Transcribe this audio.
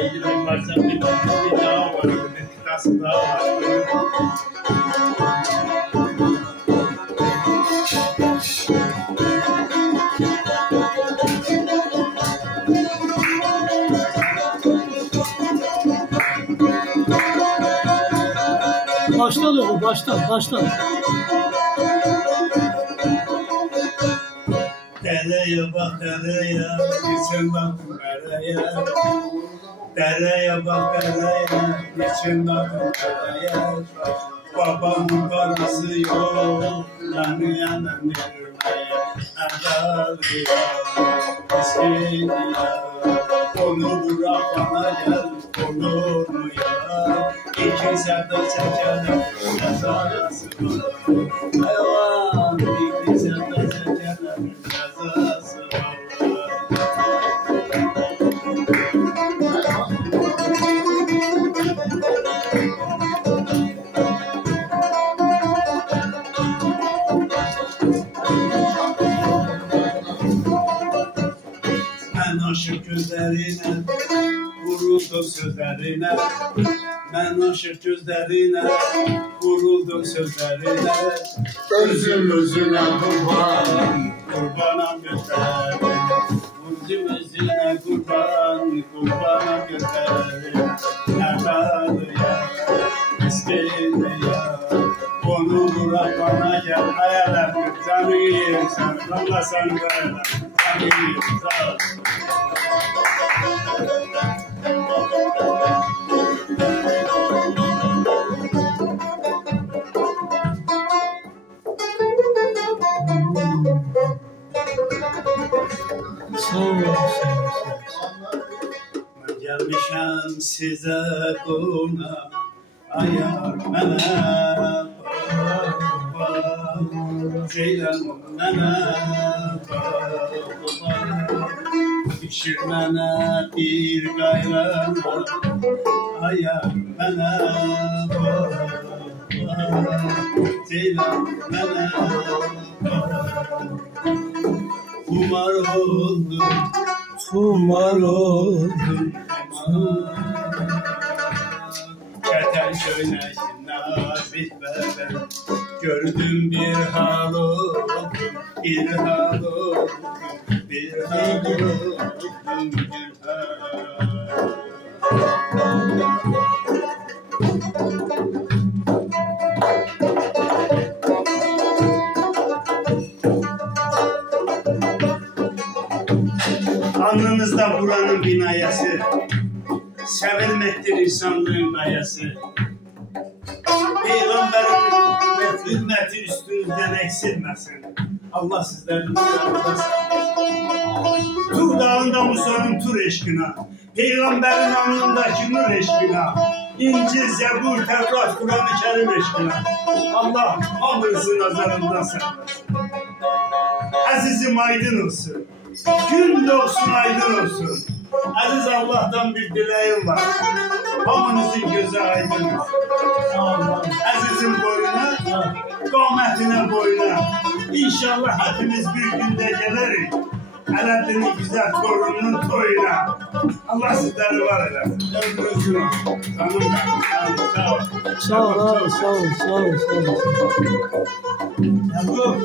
Eğilmek varsa bir daha var. Bir kıtası daha var. Baştan oku, baştan. Dereye bak dereye, geçen baktım dereye. Dereye bak dereye, geçen baktım dereye. Babamın parası yok, yanıyanın yürümeye. Erdalıyor, eskiliyor. Onu bırak bana gel, olur mu ya? İki serde çekelim, cezası var. Hayvan, iki serde çekelim, cezası var. Ben aşık gözlerine, vuruldum sözlerine. Ben aşık gözlerine, vuruldum sözlerine. Özüne kurban, Kurbanım gözlerine. Özüne kurbanım gözlerine. Erdalıya, eskiliya. Onu bırak bana gel, hayaller canı yiyeyim sen. Allah sana ver. Canı yiyeyim, sağ ol. Sağ ol. Ben gelmişim size konak, ayar mənə bak, ceylan mənə bak, pişir mənə bir qayran, ayar mənə bak, ceylan mənə bak. Kumar oldum, Keten söylesin Nazif beben. Gördüm bir hal oldum, bir hal oldum, bir hal oldum, bir hal. Alnınızda buranın binayası, sevilmektir insanlığın gayası. Peygamberin hürmeti üstünüzden eksilmesin. Allah sizlerin yanındasın. Tur dağında Musa'nın tur eşkına, Peygamberin alnındaki nur eşkına, İncil, Zebur, Tevrat, Kur'an-ı Kerim eşkına. Allah hamınızı nazarından saklasın. Azizim aydın olsun. Gün doğsun aydın olsun. Aziz Allah'tan bir dileğim var. Hamınızın gözü aydın olsun. Azizin boyuna, kâmetine boyuna. İnşallah hepimiz bir günde geliriz. Alaaddin'in güzel torununun toyuna. Allah sizleri var eder. Ömrünüzün canım benim. Sağ ol. Sağ ol. Yavrum.